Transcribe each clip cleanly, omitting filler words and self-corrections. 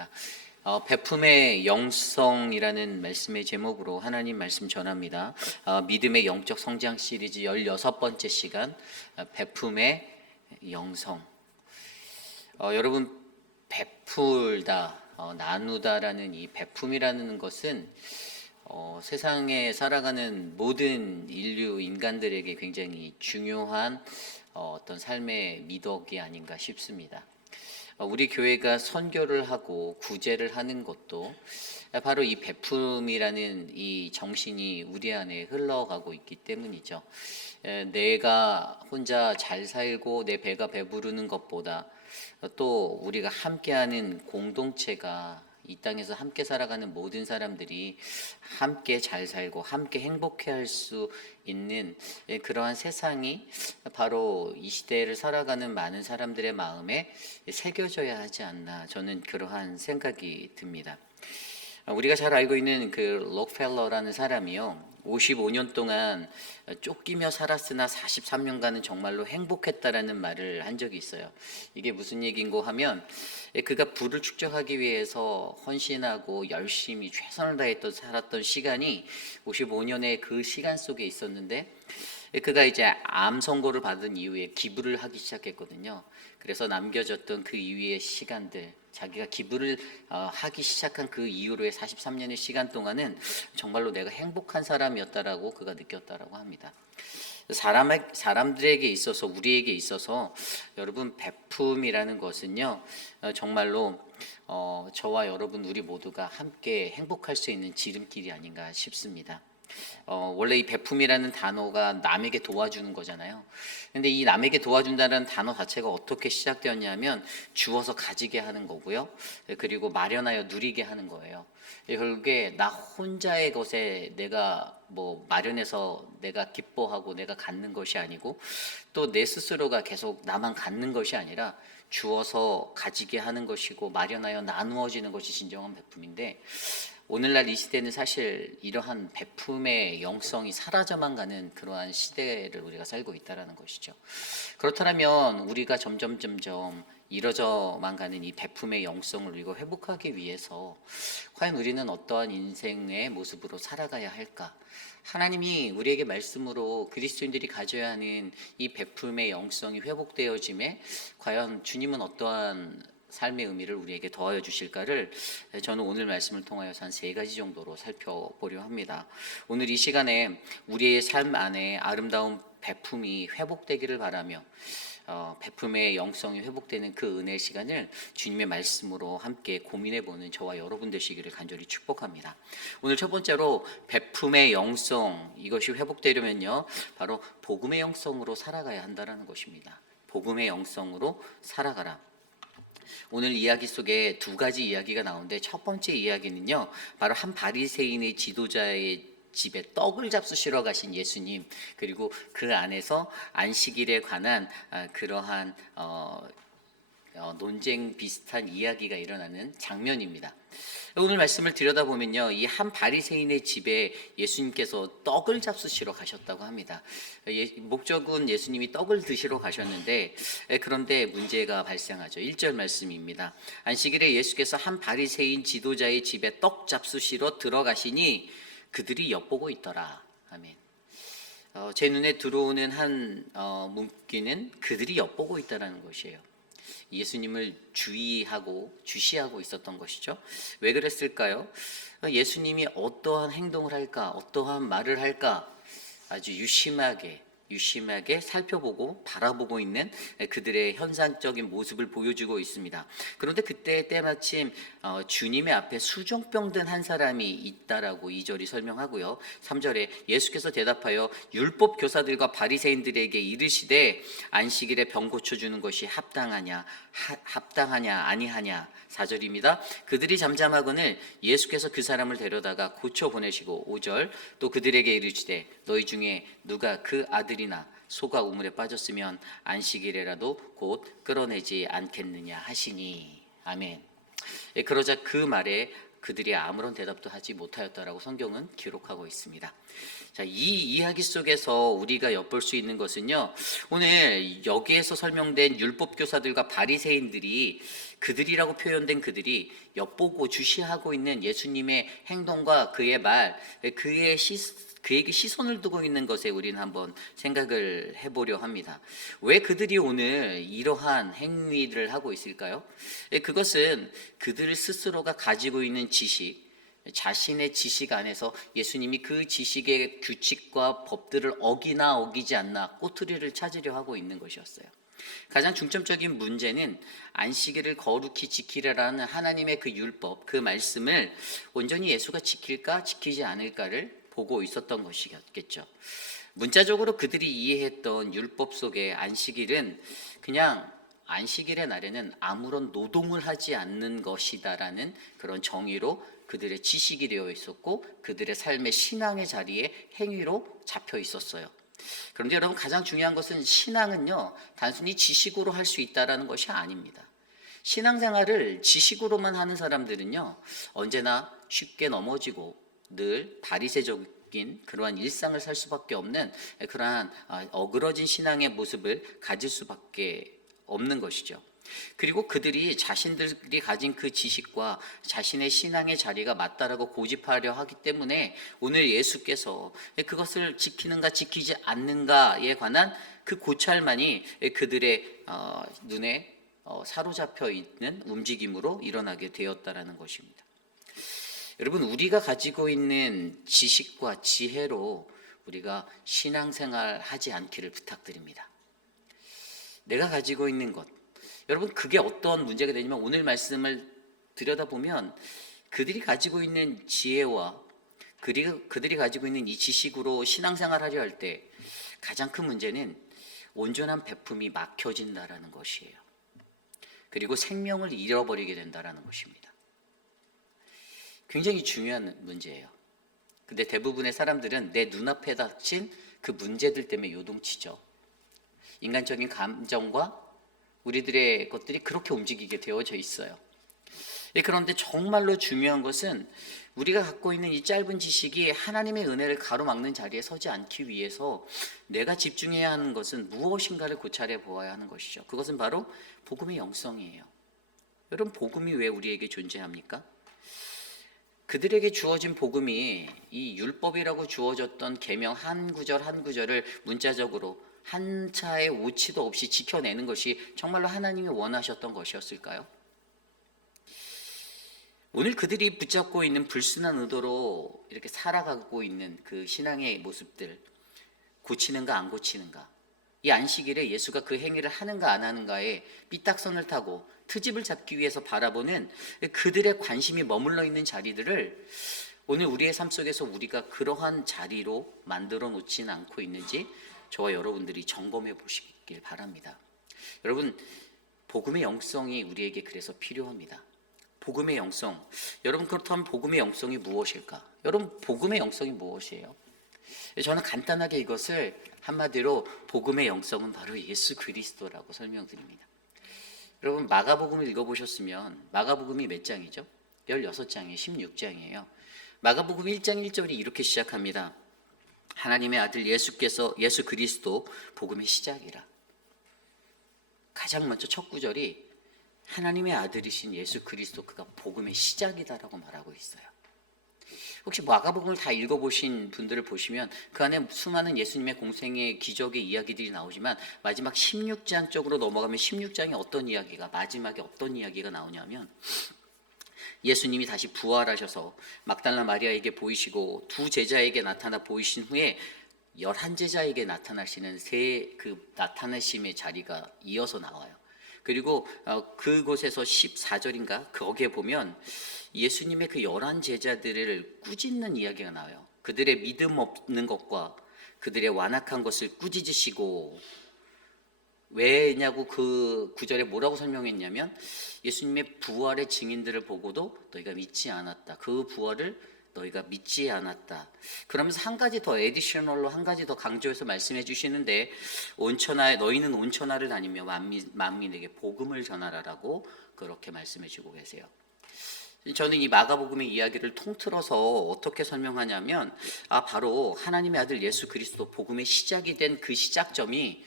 하겠습니다. 베품의 영성이라는 말씀의 제목으로 하나님 말씀 전합니다. 믿음의 영적 성장 시리즈 16번째 시간, 베품의 영성. 여러분, 베풀다, 나누다라는 이 베품이라는 것은 세상에 살아가는 모든 인류 인간들에게 굉장히 중요한 어떤 삶의 미덕이 아닌가 싶습니다. 우리 교회가 선교를 하고 구제를 하는 것도 바로 이 베품이라는 이 정신이 우리 안에 흘러가고 있기 때문이죠. 내가 혼자 잘 살고 내 배가 배부르는 것보다 또 우리가 함께하는 공동체가 이 땅에서 함께 살아가는 모든 사람들이 함께 잘 살고 함께 행복해할 수 있는 그러한 세상이 바로 이 시대를 살아가는 많은 사람들의 마음에 새겨져야 하지 않나, 저는 그러한 생각이 듭니다. 우리가 잘 알고 있는 그 록펠러라는 사람이요, 55년 동안 쫓기며 살았으나 43년간은 정말로 행복했다라는 말을 한 적이 있어요. 이게 무슨 얘기인고 하면, 그가 부를 축적하기 위해서 헌신하고 열심히 최선을 다했던 살았던 시간이 55년의 그 시간 속에 있었는데, 그가 이제 암 선고를 받은 이후에 기부를 하기 시작했거든요. 그래서 남겨졌던 그 이후의 시간들, 자기가 기부를 하기 시작한 그 이후로의 43년의 시간 동안은 정말로 내가 행복한 사람이었다라고 그가 느꼈다라고 합니다. 사람들에게 있어서, 우리에게 있어서 여러분, 베품이라는 것은요, 정말로 저와 여러분 우리 모두가 함께 행복할 수 있는 지름길이 아닌가 싶습니다. 원래 이 베품이라는 단어가 남에게 도와주는 거잖아요. 근데 이 남에게 도와준다는 단어 자체가 어떻게 시작되었냐면, 주어서 가지게 하는 거고요, 그리고 마련하여 누리게 하는 거예요. 결국에 나 혼자의 것에 내가 마련해서 내가 기뻐하고 내가 갖는 것이 아니고, 또 내 스스로가 계속 나만 갖는 것이 아니라 주어서 가지게 하는 것이고 마련하여 나누어지는 것이 진정한 베품인데, 오늘날 이 시대는 사실 이러한 베품의 영성이 사라져만 가는 그러한 시대를 우리가 살고 있다는 것이죠. 그렇다면 우리가 점점 이뤄져만 가는 이 베품의 영성을 우리가 회복하기 위해서 과연 우리는 어떠한 인생의 모습으로 살아가야 할까? 하나님이 우리에게 말씀으로 그리스도인들이 가져야 하는 이 베품의 영성이 회복되어짐에 과연 주님은 어떠한 삶의 의미를 우리에게 더하여 주실까를 저는 오늘 말씀을 통하여서 한 3가지 정도로 살펴보려 합니다. 오늘 이 시간에 우리의 삶 안에 아름다운 베품이 회복되기를 바라며, 베품의 영성이 회복되는 그 은혜의 시간을 주님의 말씀으로 함께 고민해보는 저와 여러분 되시기를 간절히 축복합니다. 오늘 첫 번째로, 베품의 영성, 이것이 회복되려면요, 바로 복음의 영성으로 살아가야 한다는 것입니다. 복음의 영성으로 살아가라. 오늘 이야기 속에 2가지 이야기가 나오는데, 첫 번째 이야기는요, 바로 한 바리새인의 지도자의 집에 떡을 잡수시러 가신 예수님, 그리고 그 안에서 안식일에 관한 그러한 논쟁 비슷한 이야기가 일어나는 장면입니다. 오늘 말씀을 들여다보면요, 이 한 바리새인의 집에 예수님께서 떡을 잡수시러 가셨다고 합니다. 목적은 예수님이 떡을 드시러 가셨는데, 그런데 문제가 발생하죠. 1절 말씀입니다. 안식일에 예수께서 한 바리새인 지도자의 집에 떡 잡수시러 들어가시니 그들이 엿보고 있더라. 아멘. 제 눈에 들어오는 한 문구는 그들이 엿보고 있다는 것이에요. 예수님을 주시하고 있었던 것이죠. 왜 그랬을까요? 예수님이 어떠한 행동을 할까, 어떠한 말을 할까 아주 유심하게 살펴보고 바라보고 있는 그들의 현상적인 모습을 보여주고 있습니다. 그런데 그때 때마침 주님의 앞에 수종병 든 한 사람이 있다라고 2절이 설명하고요. 3절에 예수께서 대답하여 율법 교사들과 바리새인들에게 이르시되 안식일에 병 고쳐주는 것이 합당하냐 아니하냐. 4절입니다. 그들이 잠잠하거늘 예수께서 그 사람을 데려다가 고쳐 보내시고, 5절, 또 그들에게 이르시되 너희 중에 누가 그 아들이나 소가 우물에 빠졌으면 안식일에라도 곧 끌어내지 않겠느냐 하시니. 아멘. 그러자 그 말에 그들이 아무런 대답도 하지 못하였다라고 성경은 기록하고 있습니다. 자, 이 이야기 속에서 우리가 엿볼 수 있는 것은요, 오늘 여기에서 설명된 율법 교사들과 바리새인들이, 그들이라고 표현된 그들이 엿보고 주시하고 있는 예수님의 행동과 그의 말, 그에게 시선을 두고 있는 것에 우리는 한번 생각을 해보려 합니다. 왜 그들이 오늘 이러한 행위를 하고 있을까요? 그것은 그들 스스로가 가지고 있는 지식, 자신의 지식 안에서 예수님이 그 지식의 규칙과 법들을 어기나 어기지 않나 꼬투리를 찾으려 하고 있는 것이었어요. 가장 중점적인 문제는 안식일을 거룩히 지키라라는 하나님의 그 율법, 그 말씀을 온전히 예수가 지킬까 지키지 않을까를 보고 있었던 것이겠죠. 문자적으로 그들이 이해했던 율법 속의 안식일은 그냥 안식일의 날에는 아무런 노동을 하지 않는 것이다라는 그런 정의로 그들의 지식이 되어 있었고, 그들의 삶의 신앙의 자리에 행위로 잡혀 있었어요. 그런데 여러분, 가장 중요한 것은 신앙은요, 단순히 지식으로 할 수 있다라는 것이 아닙니다. 신앙생활을 지식으로만 하는 사람들은요, 언제나 쉽게 넘어지고 늘 바리새적인 그러한 일상을 살 수밖에 없는 그러한 어그러진 신앙의 모습을 가질 수밖에 없는 것이죠. 그리고 그들이 자신들이 가진 그 지식과 자신의 신앙의 자리가 맞다라고 고집하려 하기 때문에 오늘 예수께서 그것을 지키는가 지키지 않는가에 관한 그 고찰만이 그들의 눈에 사로잡혀 있는 움직임으로 일어나게 되었다라는 것입니다. 여러분, 우리가 가지고 있는 지식과 지혜로 우리가 신앙생활 하지 않기를 부탁드립니다. 내가 가지고 있는 것, 여러분, 그게 어떤 문제가 되냐면, 오늘 말씀을 들여다보면 그들이 가지고 있는 지혜와 그들이 가지고 있는 이 지식으로 신앙생활 하려 할 때 가장 큰 문제는 온전한 베품이 막혀진다라는 것이에요. 그리고 생명을 잃어버리게 된다라는 것입니다. 굉장히 중요한 문제예요. 근데 대부분의 사람들은 내 눈앞에 닥친 그 문제들 때문에 요동치죠. 인간적인 감정과 우리들의 것들이 그렇게 움직이게 되어져 있어요. 그런데 정말로 중요한 것은 우리가 갖고 있는 이 짧은 지식이 하나님의 은혜를 가로막는 자리에 서지 않기 위해서 내가 집중해야 하는 것은 무엇인가를 고찰해 보아야 하는 것이죠. 그것은 바로 복음의 영성이에요. 여러분, 복음이 왜 우리에게 존재합니까? 그들에게 주어진 복음이 이 율법이라고 주어졌던 계명 한 구절 한 구절을 문자적으로 한 차의 오치도 없이 지켜내는 것이 정말로 하나님이 원하셨던 것이었을까요? 오늘 그들이 붙잡고 있는 불순한 의도로 이렇게 살아가고 있는 그 신앙의 모습들, 고치는가 안 고치는가, 이 안식일에 예수가 그 행위를 하는가 안 하는가에 삐딱선을 타고 트집을 잡기 위해서 바라보는 그들의 관심이 머물러 있는 자리들을 오늘 우리의 삶 속에서 우리가 그러한 자리로 만들어 놓지는 않고 있는지 저와 여러분들이 점검해 보시길 바랍니다. 여러분, 복음의 영성이 우리에게 그래서 필요합니다. 복음의 영성. 여러분, 그렇다면 복음의 영성이 무엇일까? 여러분, 복음의 영성이 무엇이에요? 저는 간단하게 이것을 한마디로 복음의 영성은 바로 예수 그리스도라고 설명드립니다. 여러분, 마가복음을 읽어보셨으면 마가복음이 몇 장이죠? 16장이에요. 16장이에요. 마가복음 1장 1절이 이렇게 시작합니다. 하나님의 아들 예수 그리스도 복음의 시작이라. 가장 먼저 첫 구절이 하나님의 아들이신 예수 그리스도, 그가 복음의 시작이다라고 말하고 있어요. 혹시 마가복음을 다 읽어보신 분들을 보시면 그 안에 수많은 예수님의 공생의 기적의 이야기들이 나오지만 마지막 16장 쪽으로 넘어가면 16장에 마지막에 어떤 이야기가 나오냐면, 예수님이 다시 부활하셔서 막달라 마리아에게 보이시고 두 제자에게 나타나 보이신 후에 11제자에게 나타나시는 그 나타나심의 자리가 이어서 나와요. 그리고 그곳에서 14절인가 거기에 보면 예수님의 그 11제자들을 꾸짖는 이야기가 나와요. 그들의 믿음 없는 것과 그들의 완악한 것을 꾸짖으시고, 왜냐고 그 구절에 뭐라고 설명했냐면, 예수님의 부활의 증인들을 보고도 너희가 믿지 않았다. 그 부활을 너희가 믿지 않았다. 그러면서 한 가지 더 에디셔널로 한 가지 더 강조해서 말씀해 주시는데, 너희는 온 천하를 다니며 만민에게 복음을 전하라라고 그렇게 말씀해 주고 계세요. 저는 이 마가복음의 이야기를 통틀어서 어떻게 설명하냐면, 바로 하나님의 아들 예수 그리스도 복음의 시작이 된 그 시작점이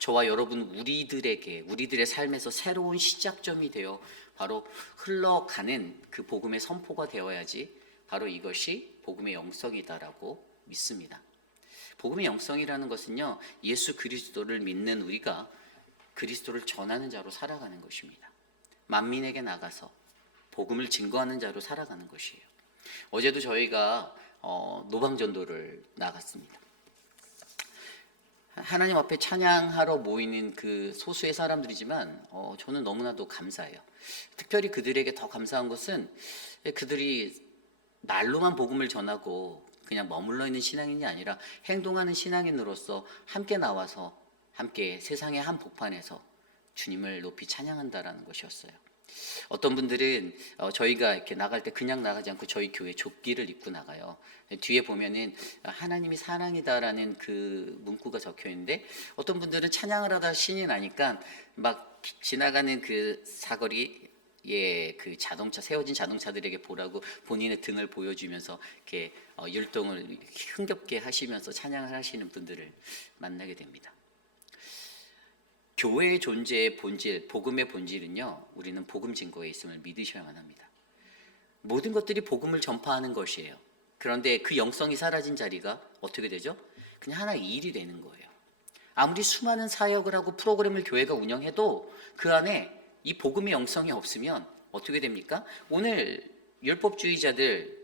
저와 여러분 우리들의 삶에서 새로운 시작점이 되어 바로 흘러가는 그 복음의 선포가 되어야지 바로 이것이 복음의 영성이다라고 믿습니다. 복음의 영성이라는 것은요, 예수 그리스도를 믿는 우리가 그리스도를 전하는 자로 살아가는 것입니다. 만민에게 나가서 복음을 증거하는 자로 살아가는 것이에요. 어제도 저희가 노방전도를 나갔습니다. 하나님 앞에 찬양하러 모이는 그 소수의 사람들이지만 저는 너무나도 감사해요. 특별히 그들에게 더 감사한 것은 그들이 말로만 복음을 전하고 그냥 머물러 있는 신앙인이 아니라 행동하는 신앙인으로서 함께 나와서 함께 세상의 한 복판에서 주님을 높이 찬양한다라는 것이었어요. 어떤 분들은 저희가 이렇게 나갈 때 그냥 나가지 않고 저희 교회 조끼를 입고 나가요. 뒤에 보면은 하나님이 사랑이다라는 그 문구가 적혀 있는데, 어떤 분들은 찬양을 하다 신이 나니까 막 지나가는 그 사거리에 그 자동차, 세워진 자동차들에게 보라고 본인의 등을 보여주면서 이렇게 율동을 흥겹게 하시면서 찬양을 하시는 분들을 만나게 됩니다. 교회의 존재의 본질, 복음의 본질은요, 우리는 복음 증거에 있음을 믿으셔야만 합니다. 모든 것들이 복음을 전파하는 것이에요. 그런데 그 영성이 사라진 자리가 어떻게 되죠? 그냥 하나의 일이 되는 거예요. 아무리 수많은 사역을 하고 프로그램을 교회가 운영해도 그 안에 이 복음의 영성이 없으면 어떻게 됩니까? 오늘 율법주의자들,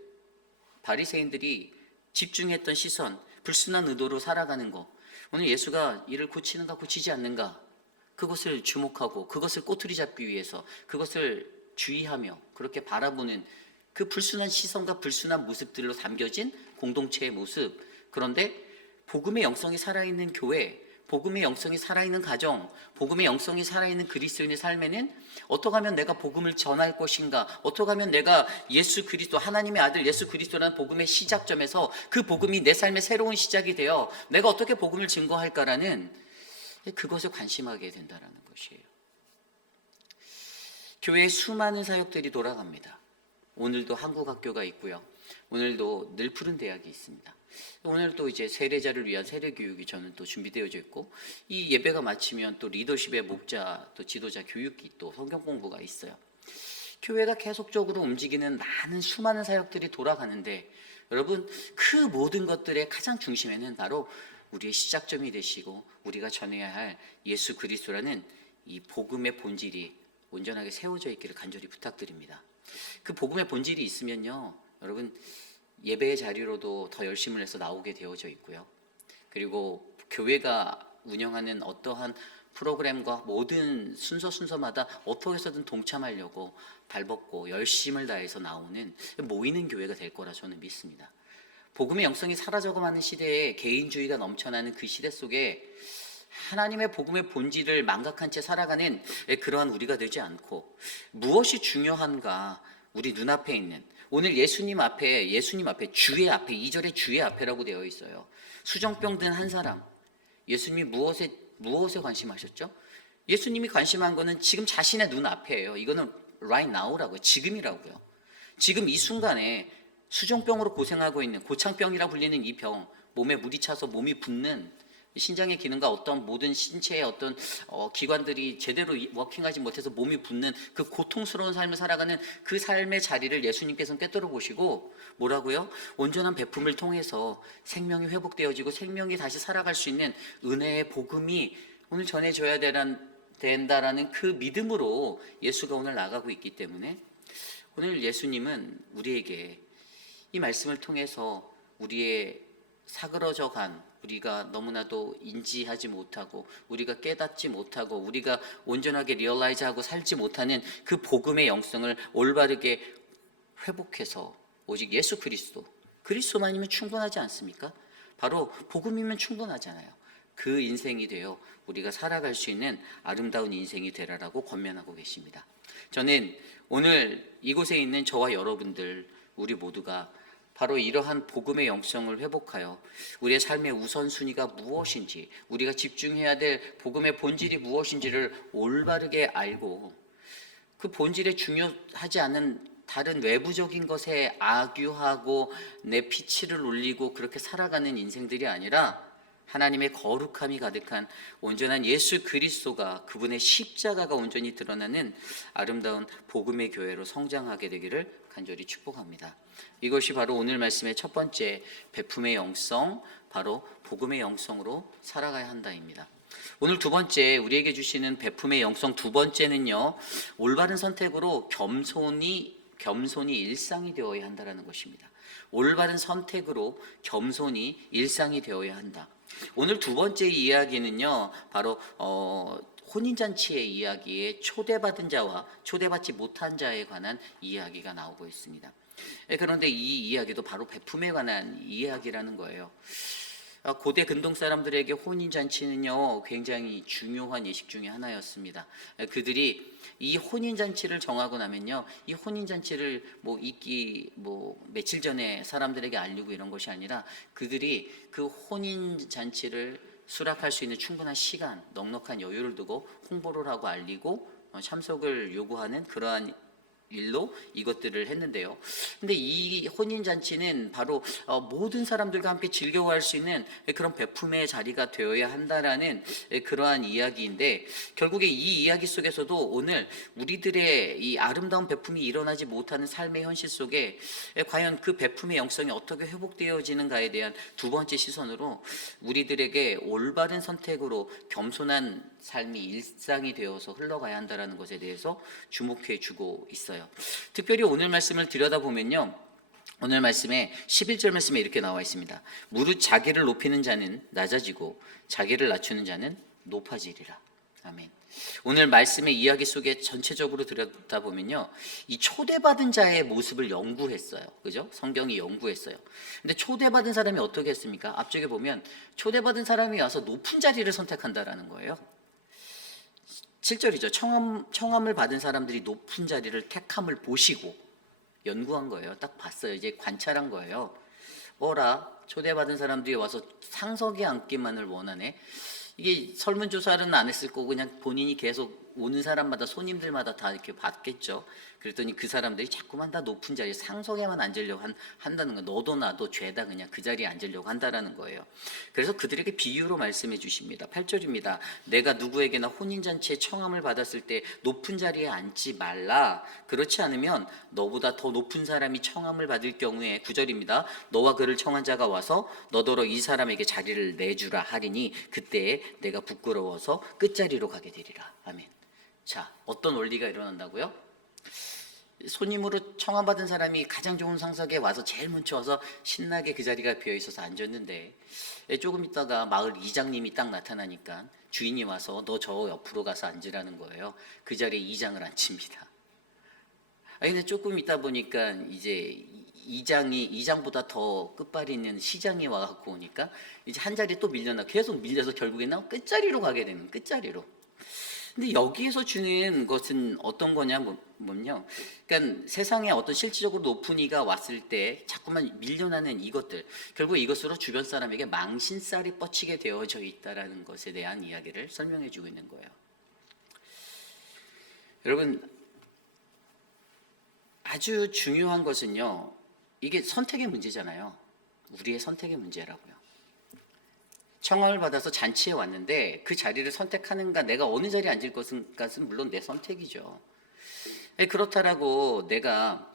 바리새인들이 집중했던 시선, 불순한 의도로 살아가는 거, 오늘 예수가 이를 고치는가 고치지 않는가, 그것을 주목하고 그것을 꼬투리 잡기 위해서 그것을 주의하며 그렇게 바라보는 그 불순한 시선과 불순한 모습들로 담겨진 공동체의 모습. 그런데 복음의 영성이 살아있는 교회, 복음의 영성이 살아있는 가정, 복음의 영성이 살아있는 그리스도인의 삶에는 어떻게 하면 내가 복음을 전할 것인가, 어떻게 하면 내가 예수 그리스도, 하나님의 아들 예수 그리스도라는 복음의 시작점에서 그 복음이 내 삶의 새로운 시작이 되어 내가 어떻게 복음을 증거할까라는 그것에 관심하게 된다는 것이에요. 교회에 수많은 사역들이 돌아갑니다. 오늘도 한국학교가 있고요. 오늘도 늘 푸른 대학이 있습니다. 오늘도 이제 세례자를 위한 세례 교육이 저는 또 준비되어져 있고, 이 예배가 마치면 또 리더십의 목자, 또 지도자 교육이, 또 성경 공부가 있어요. 교회가 계속적으로 움직이는 많은 수많은 사역들이 돌아가는데, 여러분, 그 모든 것들의 가장 중심에는 바로 우리의 시작점이 되시고 우리가 전해야 할 예수 그리스도라는 이 복음의 본질이 온전하게 세워져 있기를 간절히 부탁드립니다. 그 복음의 본질이 있으면요, 여러분, 예배의 자리로도 더 열심을 해서 나오게 되어져 있고요. 그리고 교회가 운영하는 어떠한 프로그램과 모든 순서마다 어떻게 해서든 동참하려고 발벗고 열심을 다해서 나오는 모이는 교회가 될 거라 저는 믿습니다. 복음의 영성이 사라져가는 시대에 개인주의가 넘쳐나는 그 시대 속에 하나님의 복음의 본질을 망각한 채 살아가는 그러한 우리가 되지 않고, 무엇이 중요한가, 우리 눈앞에 있는 오늘 예수님 앞에 주의 앞에, 2절에 주의 앞에라고 되어 있어요. 수정병 든 한 사람, 예수님이 무엇에 관심하셨죠? 예수님이 관심한 거는 지금 자신의 눈앞에예요. 이거는 right now라고요. 지금이라고요. 지금 이 순간에 수종병으로 고생하고 있는, 고창병이라 불리는 이 병, 몸에 물이 차서 몸이 붓는, 신장의 기능과 어떤 모든 신체의 어떤 기관들이 제대로 워킹하지 못해서 몸이 붓는 그 고통스러운 삶을 살아가는 그 삶의 자리를 예수님께서는 꿰뚫어 보시고 뭐라고요? 온전한 베품을 통해서 생명이 회복되어지고 생명이 다시 살아갈 수 있는 은혜의 복음이 오늘 전해져야 된다라는 그 믿음으로 예수가 오늘 나가고 있기 때문에, 오늘 예수님은 우리에게 이 말씀을 통해서 우리의 사그러져 간, 우리가 너무나도 인지하지 못하고 우리가 깨닫지 못하고 우리가 온전하게 리얼라이즈하고 살지 못하는 그 복음의 영성을 올바르게 회복해서 오직 예수 그리스도만이면 충분하지 않습니까? 바로 복음이면 충분하잖아요. 그 인생이 되어 우리가 살아갈 수 있는 아름다운 인생이 되라라고 권면하고 계십니다. 저는 오늘 이곳에 있는 저와 여러분들, 우리 모두가 바로 이러한 복음의 영성을 회복하여 우리의 삶의 우선순위가 무엇인지, 우리가 집중해야 될 복음의 본질이 무엇인지를 올바르게 알고 그 본질에 중요하지 않은 다른 외부적인 것에 악유하고 내 피치를 올리고 그렇게 살아가는 인생들이 아니라 하나님의 거룩함이 가득한 온전한 예수 그리스도가, 그분의 십자가가 온전히 드러나는 아름다운 복음의 교회로 성장하게 되기를 간절히 축복합니다. 이것이 바로 오늘 말씀의 첫 번째 베품의 영성, 바로 복음의 영성으로 살아가야 한다입니다. 오늘 두 번째 우리에게 주시는 베품의 영성 두 번째는요, 올바른 선택으로 겸손이 일상이 되어야 한다는 것입니다. 올바른 선택으로 겸손이 일상이 되어야 한다. 오늘 두 번째 이야기는요, 바로 혼인잔치의 이야기에 초대받은 자와 초대받지 못한 자에 관한 이야기가 나오고 있습니다. 그런데 이 이야기도 바로 베품에 관한 이야기라는 거예요. 고대 근동 사람들에게 혼인잔치는요, 굉장히 중요한 예식 중에 하나였습니다. 그들이 이 혼인잔치를 정하고 나면요, 이 혼인잔치를 며칠 전에 사람들에게 알리고 이런 것이 아니라 그들이 그 혼인잔치를 수락할 수 있는 충분한 시간, 넉넉한 여유를 두고 홍보를 하고 알리고 참석을 요구하는 그러한 일로 이것들을 했는데요. 근데 이 혼인잔치는 바로 모든 사람들과 함께 즐거워할 수 있는 그런 베품의 자리가 되어야 한다라는 그러한 이야기인데, 결국에 이 이야기 속에서도 오늘 우리들의 이 아름다운 베품이 일어나지 못하는 삶의 현실 속에 과연 그 베품의 영성이 어떻게 회복되어지는가에 대한 두 번째 시선으로 우리들에게 올바른 선택으로 겸손한 삶이 일상이 되어서 흘러가야 한다는 것에 대해서 주목해 주고 있어요. 특별히 오늘 말씀을 들여다보면요, 오늘 말씀에 11절 말씀에 이렇게 나와 있습니다. 무릇 자기를 높이는 자는 낮아지고 자기를 낮추는 자는 높아지리라. 아멘. 오늘 말씀의 이야기 속에 전체적으로 들여다보면요, 이 초대받은 자의 모습을 연구했어요. 그죠? 성경이 연구했어요. 근데 초대받은 사람이 어떻게 했습니까? 앞쪽에 보면 초대받은 사람이 와서 높은 자리를 선택한다라는 거예요. 7절이죠. 청함을 받은 사람들이 높은 자리를 택함을 보시고 연구한 거예요. 딱 봤어요. 이제 관찰한 거예요. 초대받은 사람들이 와서 상석에 앉기만을 원하네. 이게 설문조사는 안 했을 거고 그냥 본인이 계속 오는 사람마다, 손님들마다 다 이렇게 받겠죠. 그랬더니 그 사람들이 자꾸만 다 높은 자리에 상석에만 앉으려고 한다는 거. 너도 나도 죄다 그냥 그 자리에 앉으려고 한다라는 거예요. 그래서 그들에게 비유로 말씀해 주십니다. 8절입니다. 내가 누구에게나 혼인잔치에 청함을 받았을 때 높은 자리에 앉지 말라. 그렇지 않으면 너보다 더 높은 사람이 청함을 받을 경우에, 9절입니다. 너와 그를 청한 자가 와서 너더러 이 사람에게 자리를 내주라 하리니 그때에 내가 부끄러워서 끝자리로 가게 되리라. 아멘. 자, 어떤 원리가 일어난다고요? 손님으로 청함받은 사람이 가장 좋은 상석에 와서 제일 먼저 와서 신나게 그 자리가 비어있어서 앉았는데, 조금 있다가 마을 이장님이 딱 나타나니까 주인이 와서 너 저 옆으로 가서 앉으라는 거예요. 그 자리에 이장을 앉힙니다. 근데 조금 있다 보니까 이제 이장보다 더 끝발이 있는 시장이 와갖고 오니까 이제 한 자리 또 계속 밀려서 결국에는 끝자리로 가게 되는, 끝자리로. 근데 여기에서 주는 것은 어떤 거냐면요, 그러니까 세상에 어떤 실질적으로 높은 이가 왔을 때 자꾸만 밀려나는 이것들, 결국 이것으로 주변 사람에게 망신살이 뻗치게 되어져 있다라는 것에 대한 이야기를 설명해 주고 있는 거예요. 여러분, 아주 중요한 것은요, 이게 선택의 문제잖아요. 우리의 선택의 문제라고요. 청함을 받아서 잔치에 왔는데 그 자리를 선택하는가, 내가 어느 자리에 앉을 것인가는 물론 내 선택이죠. 그렇다라고 내가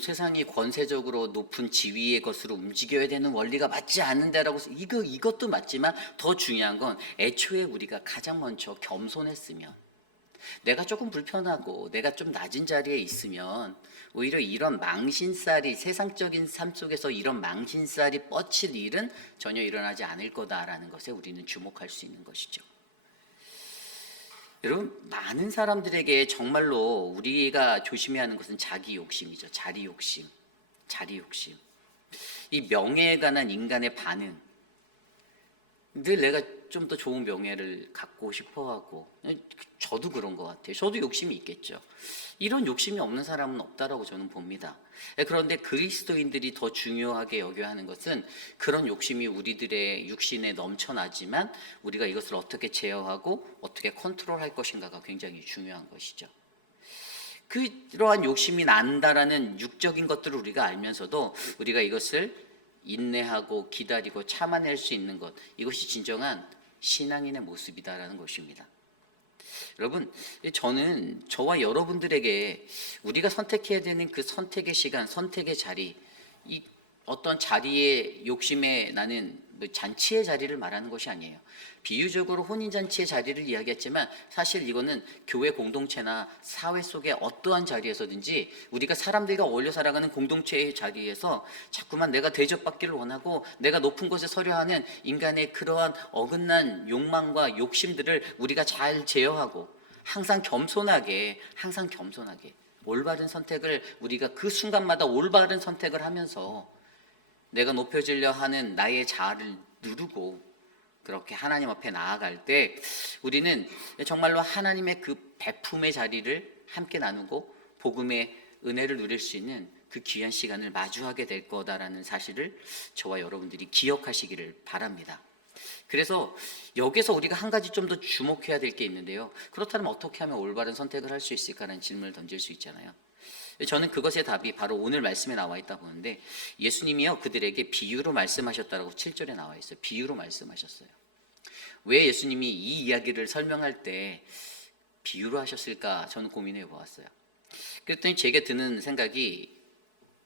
세상이 권세적으로 높은 지위의 것으로 움직여야 되는 원리가 맞지 않는다라고 해서 이것도 맞지만 더 중요한 건 애초에 우리가 가장 먼저 겸손했으면, 내가 조금 불편하고 내가 좀 낮은 자리에 있으면 오히려 이런 망신살이, 세상적인 삶 속에서 이런 망신살이 뻗칠 일은 전혀 일어나지 않을 거다라는 것에 우리는 주목할 수 있는 것이죠. 여러분, 많은 사람들에게 정말로 우리가 조심해야 하는 것은 자기 욕심이죠. 자리 욕심. 이 명예에 관한 인간의 반응. 늘 내가 좀 더 좋은 명예를 갖고 싶어하고, 저도 그런 것 같아요. 저도 욕심이 있겠죠. 이런 욕심이 없는 사람은 없다라고 저는 봅니다. 그런데 그리스도인들이 더 중요하게 여겨야 하는 것은 그런 욕심이 우리들의 육신에 넘쳐나지만 우리가 이것을 어떻게 제어하고 어떻게 컨트롤할 것인가가 굉장히 중요한 것이죠. 그러한 욕심이 난다라는 육적인 것들을 우리가 알면서도 우리가 이것을 인내하고 기다리고 참아낼 수 있는 것, 이것이 진정한 신앙인의 모습이다라는 것입니다. 여러분, 저는 저와 여러분들에게 우리가 선택해야 되는 그 선택의 시간, 선택의 자리, 이 어떤 자리에 욕심에 나는 뭐 잔치의 자리를 말하는 것이 아니에요. 비유적으로 혼인잔치의 자리를 이야기했지만 사실 이거는 교회 공동체나 사회 속의 어떠한 자리에서든지 우리가 사람들과 어울려 살아가는 공동체의 자리에서 자꾸만 내가 대접받기를 원하고 내가 높은 곳에 서려 하는 인간의 그러한 어긋난 욕망과 욕심들을 우리가 잘 제어하고 항상 겸손하게 올바른 선택을 우리가 그 순간마다 올바른 선택을 하면서 내가 높여지려 하는 나의 자아를 누르고 그렇게 하나님 앞에 나아갈 때 우리는 정말로 하나님의 그 베품의 자리를 함께 나누고 복음의 은혜를 누릴 수 있는 그 귀한 시간을 마주하게 될 거다라는 사실을 저와 여러분들이 기억하시기를 바랍니다. 그래서 여기서 우리가 한 가지 좀 더 주목해야 될 게 있는데요. 그렇다면 어떻게 하면 올바른 선택을 할 수 있을까라는 질문을 던질 수 있잖아요. 저는 그것의 답이 바로 오늘 말씀에 나와 있다 보는데 예수님이요 그들에게 비유로 말씀하셨다라고 7절에 나와 있어요. 비유로 말씀하셨어요. 왜 예수님이 이 이야기를 설명할 때 비유로 하셨을까 저는 고민해 보았어요. 그랬더니 제게 드는 생각이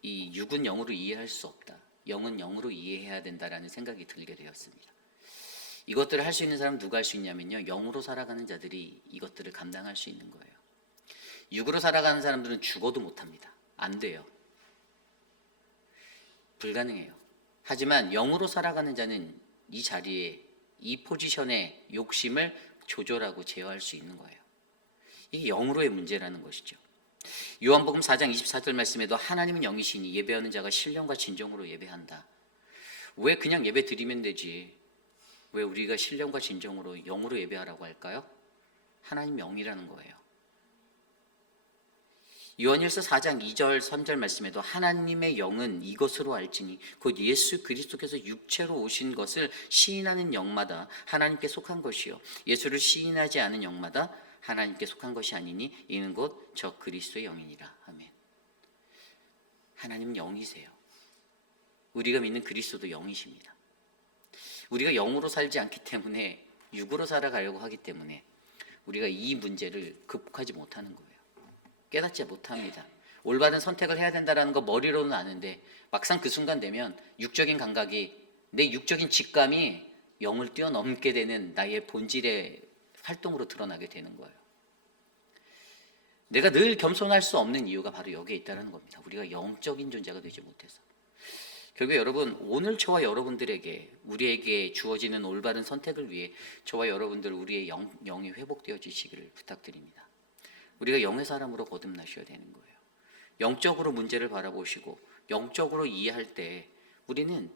이 육은 영으로 이해할 수 없다. 영은 영으로 이해해야 된다라는 생각이 들게 되었습니다. 이것들을 할 수 있는 사람 누가 할 수 있냐면요. 영으로 살아가는 자들이 이것들을 감당할 수 있는 거예요. 육으로 살아가는 사람들은 죽어도 못합니다. 안 돼요. 불가능해요. 하지만 영으로 살아가는 자는 이 자리에 이 포지션의 욕심을 조절하고 제어할 수 있는 거예요. 이게 영으로의 문제라는 것이죠. 요한복음 4장 24절 말씀에도 하나님은 영이시니 예배하는 자가 신령과 진정으로 예배한다. 왜 그냥 예배 드리면 되지? 왜 우리가 신령과 진정으로 영으로 예배하라고 할까요? 하나님 영이라는 거예요. 요한일서 4장 2절 3절 말씀에도 하나님의 영은 이것으로 알지니 곧 예수 그리스도께서 육체로 오신 것을 시인하는 영마다 하나님께 속한 것이요 예수를 시인하지 않은 영마다 하나님께 속한 것이 아니니 이는 곧 저 그리스도의 영이니라. 아멘. 하나님은 영이세요. 우리가 믿는 그리스도도 영이십니다. 우리가 영으로 살지 않기 때문에 육으로 살아가려고 하기 때문에 우리가 이 문제를 극복하지 못하는 거예요. 깨닫지 못합니다. 올바른 선택을 해야 된다는 거 머리로는 아는데 막상 그 순간 되면 육적인 감각이 내 육적인 직감이 영을 뛰어넘게 되는 나의 본질의 활동으로 드러나게 되는 거예요. 내가 늘 겸손할 수 없는 이유가 바로 여기에 있다는 겁니다. 우리가 영적인 존재가 되지 못해서. 결국 여러분 오늘 저와 여러분들에게 우리에게 주어지는 올바른 선택을 위해 저와 여러분들 우리의 영이 회복되어지시기를 부탁드립니다. 우리가 영의 사람으로 거듭나셔야 되는 거예요. 영적으로 문제를 바라보시고 영적으로 이해할 때 우리는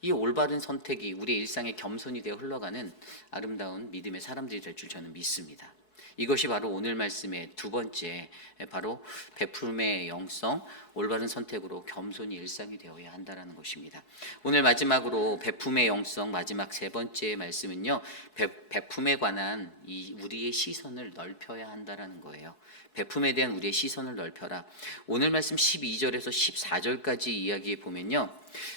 이 올바른 선택이 우리의 일상의 겸손이 되어 흘러가는 아름다운 믿음의 사람들이 될 줄 저는 믿습니다. 이것이 바로 오늘 말씀의 두 번째, 바로 베풀음의 영성, 올바른 선택으로 겸손이 일상이 되어야 한다는 것입니다. 오늘 마지막으로 베풀음의 영성 마지막 세 번째 말씀은요, 베풀음에 관한 우리의 시선을 넓혀야 한다는 거예요. 베품에 대한 우리의 시선을 넓혀라. 오늘 말씀 12절에서 14절까지 이야기해 보면요.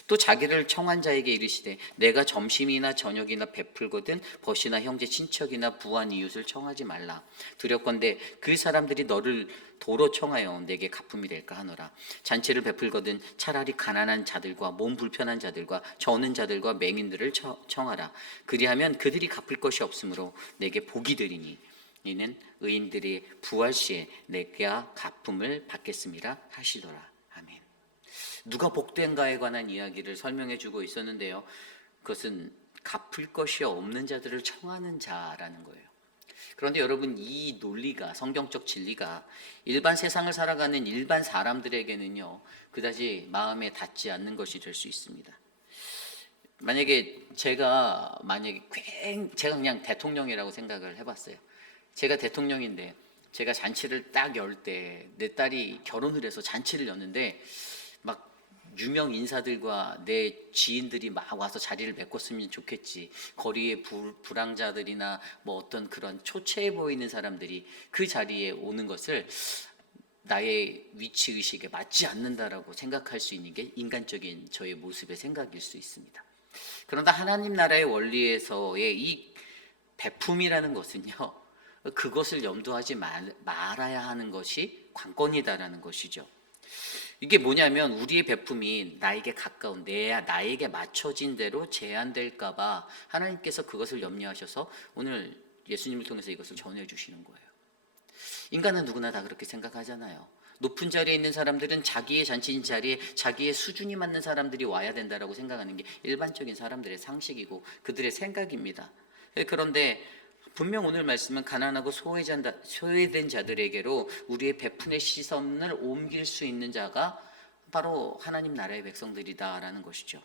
또 자기를 청한 자에게 이르시되 내가 점심이나 저녁이나 베풀거든 벗이나 형제 친척이나 부한 이웃을 청하지 말라. 두렵건대 그 사람들이 너를 도로 청하여 내게 갚음이 될까 하노라. 잔치를 베풀거든 차라리 가난한 자들과 몸 불편한 자들과 저는 자들과 맹인들을 청하라. 그리하면 그들이 갚을 것이 없으므로 내게 복이 되리니 이는 의인들이 부활 시에 내가 갚음을 받겠습니다 하시더라. 아멘. 누가 복된가에 관한 이야기를 설명해 주고 있었는데요. 그것은 갚을 것이 없는 자들을 청하는 자라는 거예요. 그런데 여러분 이 논리가 성경적 진리가 일반 세상을 살아가는 일반 사람들에게는요. 그다지 마음에 닿지 않는 것이 될 수 있습니다. 만약에 제가 그냥 대통령이라고 생각을 해봤어요. 제가 대통령인데 제가 잔치를 딱 열 때 내 딸이 결혼을 해서 잔치를 였는데 막 유명 인사들과 내 지인들이 막 와서 자리를 메꿨으면 좋겠지. 거리에 불황자들이나 뭐 어떤 그런 초췌해 보이는 사람들이 그 자리에 오는 것을 나의 위치 의식에 맞지 않는다라고 생각할 수 있는 게 인간적인 저의 모습의 생각일 수 있습니다. 그런데 하나님 나라의 원리에서의 이 베품이라는 것은요, 그것을 염두하지 말아야 하는 것이 관건이다라는 것이죠. 이게 뭐냐면 우리의 베품이 나에게 가까운 나에게 맞춰진 대로 제한될까봐 하나님께서 그것을 염려하셔서 오늘 예수님을 통해서 이것을 전해주시는 거예요. 인간은 누구나 다 그렇게 생각하잖아요. 높은 자리에 있는 사람들은 자기의 잔치인 자리에 자기의 수준이 맞는 사람들이 와야 된다라고 생각하는 게 일반적인 사람들의 상식이고 그들의 생각입니다. 그런데 분명 오늘 말씀은 가난하고 소외된 자들에게로 우리의 베푼의 시선을 옮길 수 있는 자가 바로 하나님 나라의 백성들이다라는 것이죠.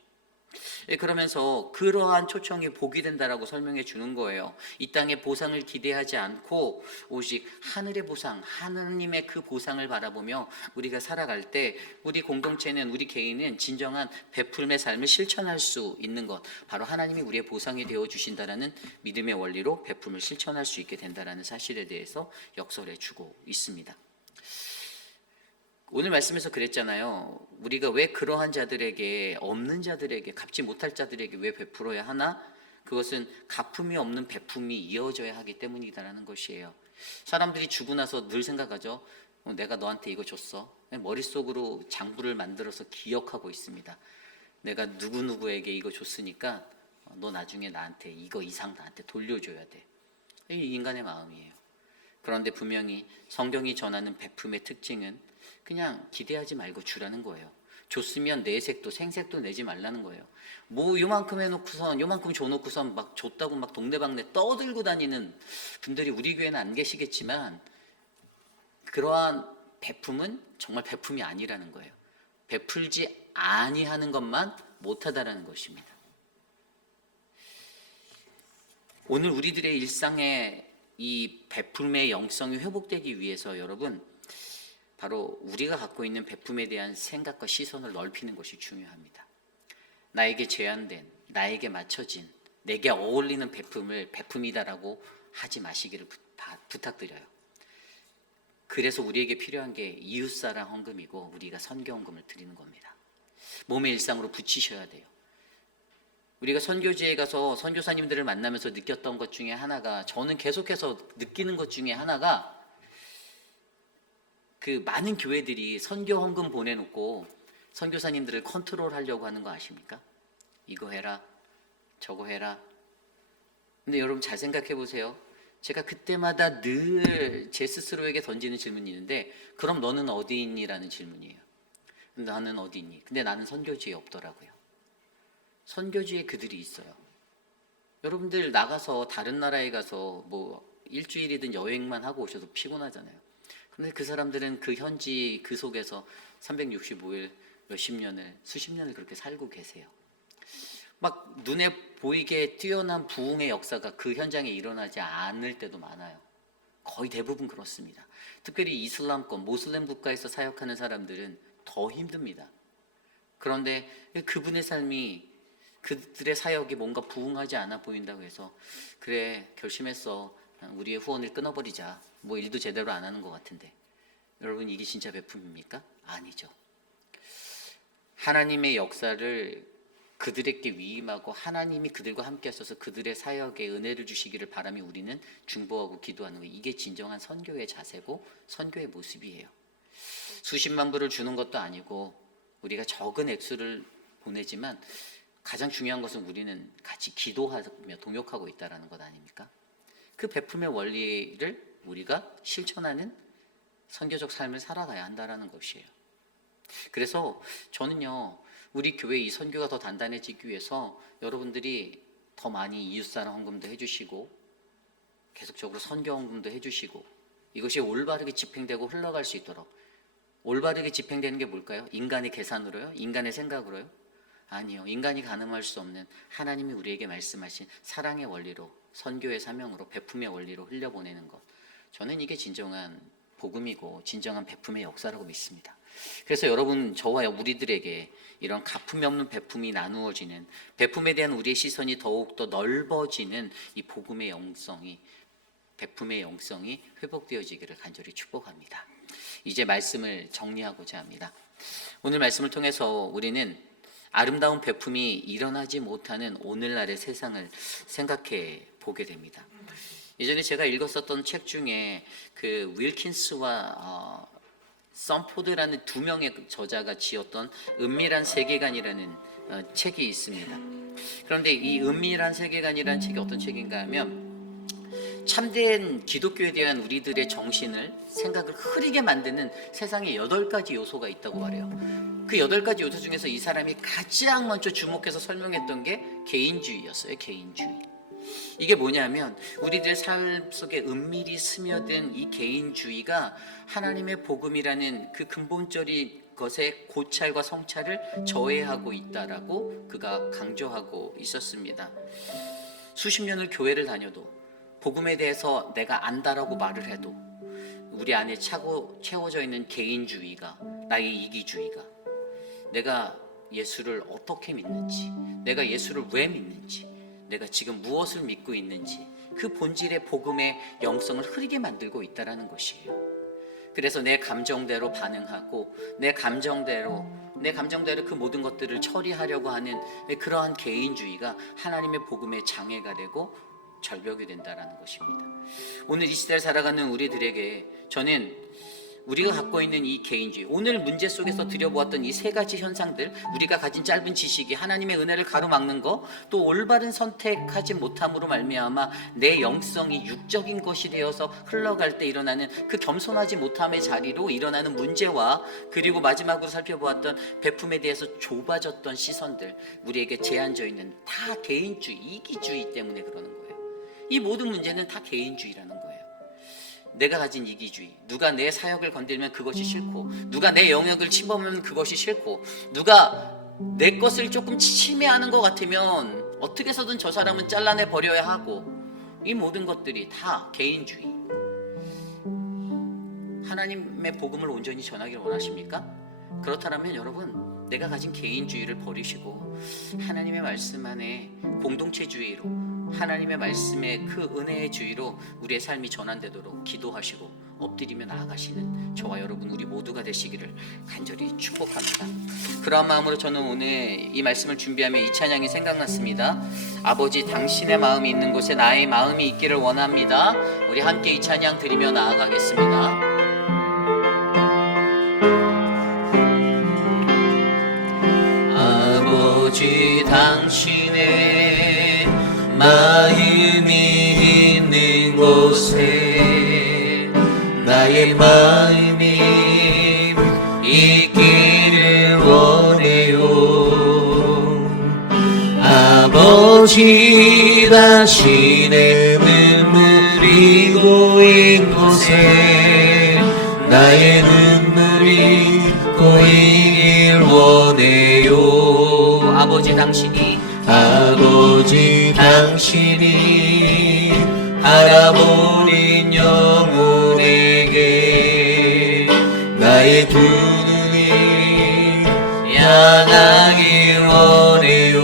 그러면서 그러한 초청이 복이 된다라고 설명해 주는 거예요. 이 땅의 보상을 기대하지 않고 오직 하늘의 보상, 하나님의 그 보상을 바라보며 우리가 살아갈 때 우리 공동체는, 우리 개인은 진정한 베풀매 삶을 실천할 수 있는 것, 바로 하나님이 우리의 보상이 되어 주신다라는 믿음의 원리로 베품을 실천할 수 있게 된다라는 사실에 대해서 역설해 주고 있습니다. 오늘 말씀에서 그랬잖아요. 우리가 왜 그러한 자들에게, 없는 자들에게, 갚지 못할 자들에게 왜 베풀어야 하나? 그것은 갚음이 없는 베품이 이어져야 하기 때문이다라는 것이에요. 사람들이 주고 나서 늘 생각하죠. 내가 너한테 이거 줬어. 머릿속으로 장부를 만들어서 기억하고 있습니다. 내가 누구누구에게 이거 줬으니까 너 나중에 나한테 이거 이상 나한테 돌려줘야 돼. 이 인간의 마음이에요. 그런데 분명히 성경이 전하는 베품의 특징은 그냥 기대하지 말고 주라는 거예요. 줬으면 내색도 생색도 내지 말라는 거예요. 뭐 요만큼 해놓고선, 요만큼 줘놓고선 막 줬다고 막 동네방네 떠들고 다니는 분들이 우리 교회는 안 계시겠지만 그러한 베품은 정말 베품이 아니라는 거예요. 베풀지 아니하는 것만 못하다라는 것입니다. 오늘 우리들의 일상에 이 베품의 영성이 회복되기 위해서 여러분, 바로 우리가 갖고 있는 베품에 대한 생각과 시선을 넓히는 것이 중요합니다. 나에게 제한된, 나에게 맞춰진, 내게 어울리는 베품을 베품이다라고 하지 마시기를 부탁드려요. 그래서 우리에게 필요한 게 이웃사랑 헌금이고 우리가 선교 헌금을 드리는 겁니다. 몸의 일상으로 붙이셔야 돼요. 우리가 선교지에 가서 선교사님들을 만나면서 느꼈던 것 중에 하나가, 저는 계속해서 느끼는 것 중에 하나가, 그 많은 교회들이 선교 헌금 보내놓고 선교사님들을 컨트롤하려고 하는 거 아십니까? 이거 해라, 저거 해라. 근데 여러분 잘 생각해 보세요. 제가 그때마다 늘 제 스스로에게 던지는 질문이 있는데, 그럼 너는 어디 있니? 라는 질문이에요. 나는 어디 있니? 근데 나는 선교지에 없더라고요. 선교지에 그들이 있어요. 여러분들 나가서 다른 나라에 가서 뭐 일주일이든 여행만 하고 오셔도 피곤하잖아요. 근데 그 사람들은 그 현지 그 속에서 365일 몇십 년을, 수십 년을 그렇게 살고 계세요. 막 눈에 보이게 뛰어난 부흥의 역사가 그 현장에 일어나지 않을 때도 많아요. 거의 대부분 그렇습니다. 특별히 이슬람권, 모슬렘 국가에서 사역하는 사람들은 더 힘듭니다. 그런데 그분의 삶이, 그들의 사역이 뭔가 부흥하지 않아 보인다고 해서 그래 결심했어, 우리의 후원을 끊어버리자, 뭐 일도 제대로 안 하는 것 같은데, 여러분 이게 진짜 베품입니까? 아니죠. 하나님의 역사를 그들에게 위임하고 하나님이 그들과 함께 하셔서 그들의 사역에 은혜를 주시기를 바라며 우리는 중보하고 기도하는 거, 이게 진정한 선교의 자세고 선교의 모습이에요. 수십만 불을 주는 것도 아니고 우리가 적은 액수를 보내지만 가장 중요한 것은 우리는 같이 기도하며 동역하고 있다는 것 아닙니까? 그 베품의 원리를 우리가 실천하는 선교적 삶을 살아가야 한다는 것이에요. 그래서 저는요, 우리 교회 이 선교가 더 단단해지기 위해서 여러분들이 더 많이 이웃사랑 헌금도 해주시고 계속적으로 선교 헌금도 해주시고 이것이 올바르게 집행되고 흘러갈 수 있도록. 올바르게 집행되는 게 뭘까요? 인간의 계산으로요? 인간의 생각으로요? 아니요. 인간이 가늠할 수 없는 하나님이 우리에게 말씀하신 사랑의 원리로, 선교의 사명으로, 베품의 원리로 흘려보내는 것. 저는 이게 진정한 복음이고 진정한 베품의 역사라고 믿습니다. 그래서 여러분, 저와 우리들에게 이런 갚음이 없는 베품이 나누어지는, 베품에 대한 우리의 시선이 더욱더 넓어지는 이 복음의 영성이, 베품의 영성이 회복되어지기를 간절히 축복합니다. 이제 말씀을 정리하고자 합니다. 오늘 말씀을 통해서 우리는 아름다운 베품이 일어나지 못하는 오늘날의 세상을 생각해 보게 됩니다. 예전에 제가 읽었었던 책 중에 그 윌킨스와 썸포드라는 두 명의 저자가 지었던 은밀한 세계관이라는 책이 있습니다. 그런데 이 은밀한 세계관이라는 책이 어떤 책인가 하면 참된 기독교에 대한 우리들의 정신을, 생각을 흐리게 만드는 세상에 8가지 요소가 있다고 말해요. 그 8가지 요소 중에서 이 사람이 가장 먼저 주목해서 설명했던 게 개인주의였어요. 개인주의. 이게 뭐냐면 우리들의 삶 속에 은밀히 스며든 이 개인주의가 하나님의 복음이라는 그 근본적인 것의 고찰과 성찰을 저해하고 있다라고 그가 강조하고 있었습니다. 수십 년을 교회를 다녀도 복음에 대해서 내가 안다라고 말을 해도 우리 안에 채워져 있는 개인주의가, 나의 이기주의가, 내가 예수를 어떻게 믿는지, 내가 예수를 왜 믿는지, 내가 지금 무엇을 믿고 있는지 그 본질의 복음의 영성을 흐리게 만들고 있다는 것이에요. 그래서 내 감정대로 반응하고 내 감정대로 그 모든 것들을 처리하려고 하는 그러한 개인주의가 하나님의 복음의 장애가 되고 절벽이 된다는 것입니다. 오늘 이 시대를 살아가는 우리들에게 저는 우리가 갖고 있는 이 개인주의, 오늘 문제 속에서 들여보았던 이 3가지 현상들, 우리가 가진 짧은 지식이 하나님의 은혜를 가로막는 거, 또 올바른 선택하지 못함으로 말미암아 내 영성이 육적인 것이 되어서 흘러갈 때 일어나는 그 겸손하지 못함의 자리로 일어나는 문제와, 그리고 마지막으로 살펴보았던 베품에 대해서 좁아졌던 시선들, 우리에게 제한되어 있는 다 개인주의, 이기주의 때문에 그러는 거예요. 이 모든 문제는 다 개인주의라는 거예요. 내가 가진 이기주의, 누가 내 사역을 건들면 그것이 싫고, 누가 내 영역을 침범하면 그것이 싫고, 누가 내 것을 조금 침해하는 것 같으면 어떻게 해서든 저 사람은 잘라내 버려야 하고, 이 모든 것들이 다 개인주의. 하나님의 복음을 온전히 전하기를 원하십니까? 그렇다면 여러분, 내가 가진 개인주의를 버리시고 하나님의 말씀 안에 공동체주의로, 하나님의 말씀의 그 은혜의 주의로 우리의 삶이 전환되도록 기도하시고 엎드리며 나아가시는 저와 여러분 우리 모두가 되시기를 간절히 축복합니다. 그러한 마음으로 저는 오늘 이 말씀을 준비하며 이 찬양이 생각났습니다. 아버지, 당신의 마음이 있는 곳에 나의 마음이 있기를 원합니다. 우리 함께 이 찬양 드리며 나아가겠습니다. 아버지, 당신의 마음이 있는 곳에 나의 마음이 있기를 원해요. 아버지, 당신의 눈물이 고인 곳에 나의 눈물이 고이길 원해요. 아버지, 당신이 바라보는 영혼에게 나의 두 눈이 향하길 원해요.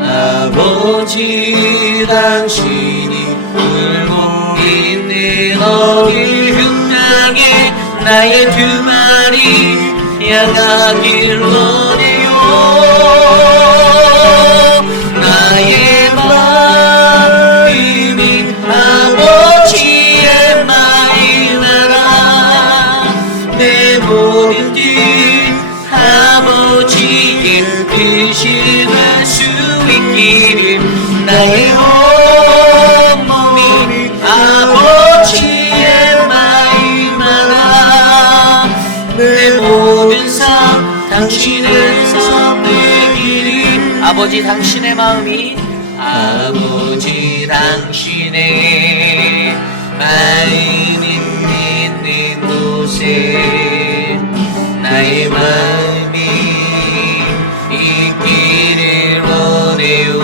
아버지, 당신이 울고 있는 어린 흉장에 나의 두 마리 향하길 원해요. 나의 마음이 아버지의 마음이라 내 모든 뜻 아버지의 뜻이 될 수 있기를 나의 온몸이 아버지의 마음이라 내 모든 삶 당신의 삶 되기를. 아버지, 당신의 마음이 아버지, 당신의 마음이 있는 곳에 나의 마음이 있기를 원해요.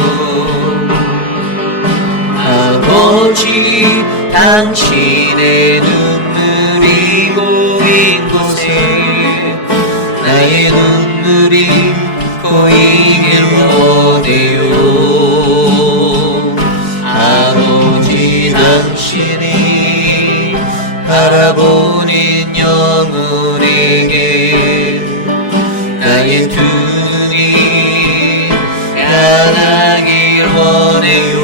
아버지, 당신의 눈물이 고인 곳에 나의 눈물이 고이길 원해요. 아버지, 당신이 바라 바라보는 영혼에게 나의 등이 가라길 원해요.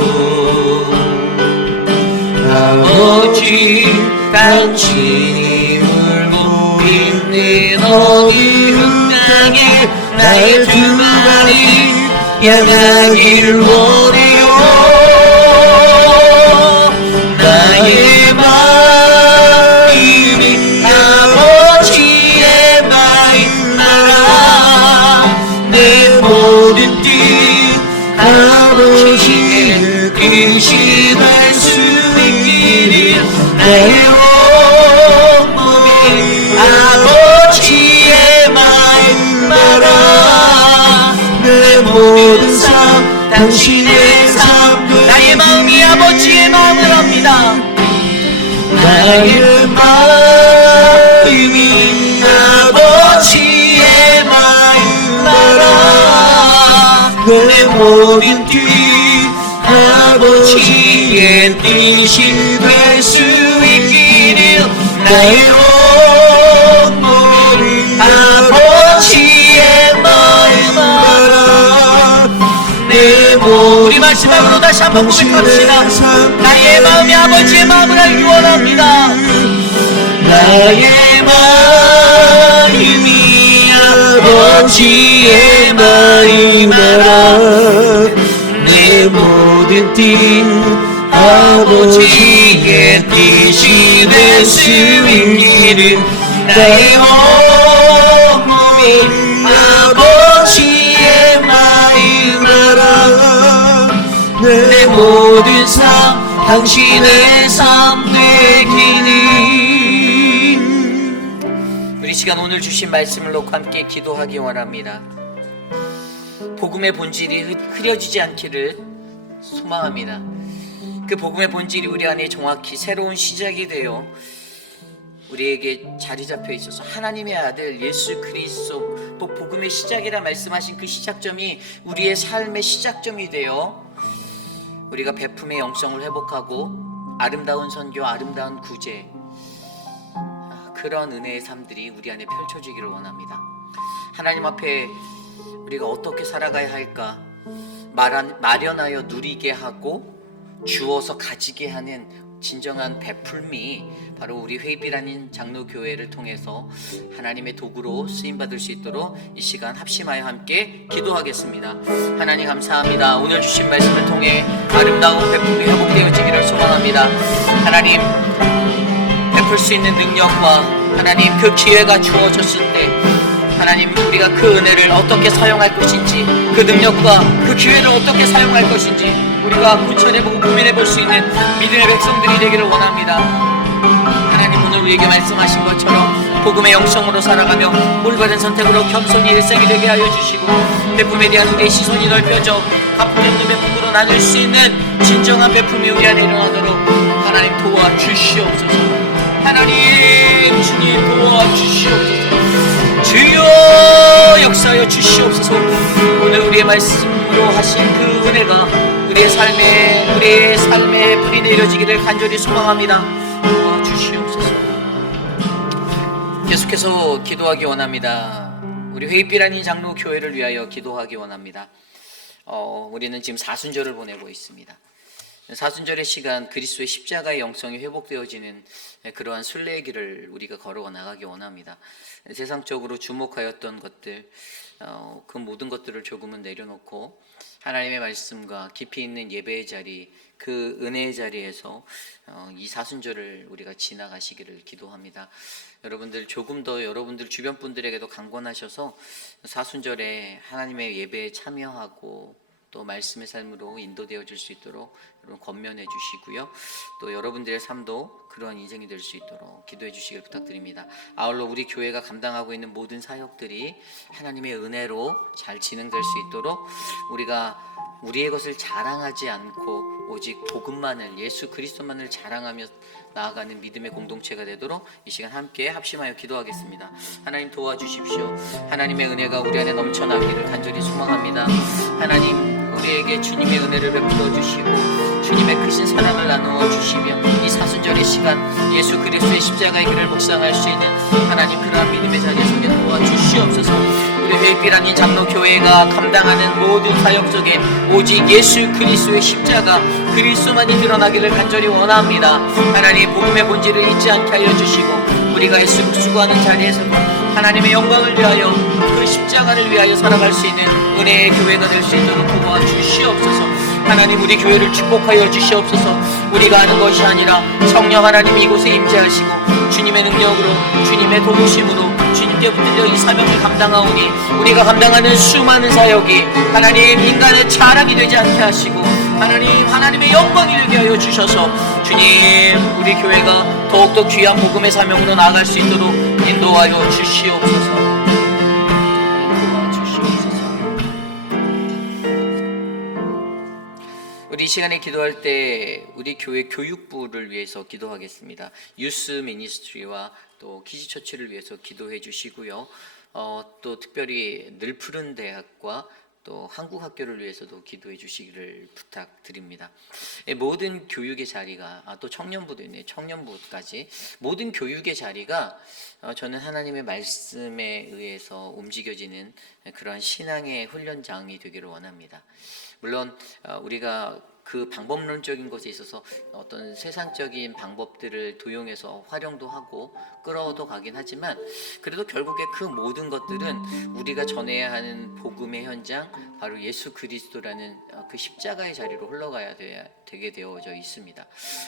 아버지, 당신이 울고 있는 어두운 땅에 나의 두 마리 향하길 원해요. 나의 마음이 아버지의 마음 나라, 내 모든 뜻 아버지의 뜻이 될 수 있기를. 나의 온몸이 아버지의 마음 나라, 내 모든 삶 당신의 삶. 나의 마음이 아버지의 마음을 합니다. 나의 마음이 아버지의 마음 나라, 내 모든 뜻 아버지의 뜻이 될 수 있기를. 나의 온몸이 아버지의 마음 알아. 내 우리 마지막으로 다시 한번 고백합시다. 나의 마음이 아버지의 마음을 알기 원합니다. 나의 마음이 아버지의 마음 알아. 내 모든 뜻 아버지의 뜻이 될 수 있기를. 나의 온몸이 아버지의 마음 알아. 내 모든 삶 당신의 삶 되기를. 우리 시간 오늘 주신 말씀을 놓고 함께 기도하기 원합니다. 복음의 본질이 흐려지지 않기를 소망합니다. 그 복음의 본질이 우리 안에 정확히 새로운 시작이 되어 우리에게 자리 잡혀 있어서 하나님의 아들 예수 그리스도 복음의 시작이라 말씀하신 그 시작점이 우리의 삶의 시작점이 되어 우리가 베품의 영성을 회복하고 아름다운 선교, 아름다운 구제, 그런 은혜의 삶들이 우리 안에 펼쳐지기를 원합니다. 하나님 앞에 우리가 어떻게 살아가야 할까 마련하여 누리게 하고 주어서 가지게 하는 진정한 베풀미, 바로 우리 회비라는 장로교회를 통해서 하나님의 도구로 쓰임받을 수 있도록 이 시간 합심하여 함께 기도하겠습니다. 하나님 감사합니다. 오늘 주신 말씀을 통해 아름다운 베풀미 회복되어지기를 소망합니다. 하나님, 베풀 수 있는 능력과 하나님 그 기회가 주어졌을 때 하나님, 우리가 그 은혜를 어떻게 사용할 것인지, 그 능력과 그 기회를 어떻게 사용할 것인지 우리가 구천해보고 고민해볼 수 있는 믿음의 백성들이 되기를 원합니다. 하나님, 오늘 우리에게 말씀하신 것처럼 복음의 영성으로 살아가며 올바른 선택으로 겸손히 일생이 되게 하여 주시고, 베품에 대한 우리의 시선이 넓혀져 갚을 없는 베품으로 나눌 수 있는 진정한 베품이 우리 안에 일어나도록 하나님 도와주시옵소서. 하나님, 주님 도와주시옵소서. 주여 역사하여 주시옵소서. 오늘 우리의 말씀으로 하신 그 은혜가 우리의 삶에 불이 내려지기를 간절히 소망합니다. 도와주시옵소서. 계속해서 기도하기 원합니다. 우리 회입비라는 장로 교회를 위하여 기도하기 원합니다. 우리는 지금 사순절을 보내고 있습니다. 사순절의 시간, 그리스도의 십자가의 영성이 회복되어지는 그러한 순례의 길을 우리가 걸어 나가기 원합니다. 세상적으로 주목하였던 것들, 그 모든 것들을 조금은 내려놓고 하나님의 말씀과 깊이 있는 예배의 자리, 그 은혜의 자리에서 이 사순절을 우리가 지나가시기를 기도합니다. 여러분들 조금 더 여러분들 주변 분들에게도 강권하셔서 사순절에 하나님의 예배에 참여하고 또 말씀의 삶으로 인도되어질 수 있도록 여러분 권면해 주시고요. 또 여러분들의 삶도 그러한 인생이 될 수 있도록 기도해 주시길 부탁드립니다. 아울러 우리 교회가 감당하고 있는 모든 사역들이 하나님의 은혜로 잘 진행될 수 있도록 우리가 우리의 것을 자랑하지 않고 오직 복음만을, 예수 그리스도만을 자랑하며 나아가는 믿음의 공동체가 되도록 이 시간 함께 합심하여 기도하겠습니다. 하나님 도와주십시오. 하나님의 은혜가 우리 안에 넘쳐나기를 간절히 소망합니다. 하나님, 우리에게 주님의 은혜를 베풀어 주시고 주님의 크신 사랑을 나누어 주시며 이 사순절의 시간 예수 그리스도의 십자가의 길을 묵상할 수 있는 하나님 그러한 믿음의 자리에 서게 도와주시옵소서. 우리 회빛 아닌 장로교회가 감당하는 모든 사역 속에 오직 예수 그리스도의 십자가 그리스도만이 드러나기를 간절히 원합니다. 하나님 복음의 본질을 잊지 않게 하여 주시고 우리가 애쓰고 수고하는 자리에서도 하나님의 영광을 위하여 그 십자가를 위하여 살아갈 수 있는 은혜의 교회가 될 수 있도록 도와주시옵소서. 하나님 우리 교회를 축복하여 주시옵소서. 우리가 하는 것이 아니라 성령 하나님 이곳에 임재하시고 주님의 능력으로 주님의 도우심으로 주님께 붙들려 이 사명을 감당하오니 우리가 감당하는 수많은 사역이 하나님 인간의 자랑이 되지 않게 하시고 하나님의 영광이 되게 하여 주셔서 주님 우리 교회가 더욱더 귀한 복음의 사명으로 나아갈 수 있도록 인도하여 주시옵소서. 우리 이 시간에 기도할 때 우리 교회 교육부를 위해서 기도하겠습니다. 유스 미니스트리와 또 키즈처치를 위해서 기도해 주시고요. 또 특별히 늘푸른 대학과 또 한국학교를 위해서도 기도해 주시기를 부탁드립니다. 모든 교육의 자리가 또 청년부도 있네요. 청년부까지 모든 교육의 자리가 저는 하나님의 말씀에 의해서 움직여지는 그러한 신앙의 훈련장이 되기를 원합니다. 물론 우리가 그 방법론적인 것에 있어서 어떤 세상적인 방법들을 도용해서 활용도 하고 끌어도 가긴 하지만 그래도 결국에 그 모든 것들은 우리가 전해야 하는 복음의 현장 바로 예수 그리스도라는 그 십자가의 자리로 흘러가야 되게 되어져 있습니다.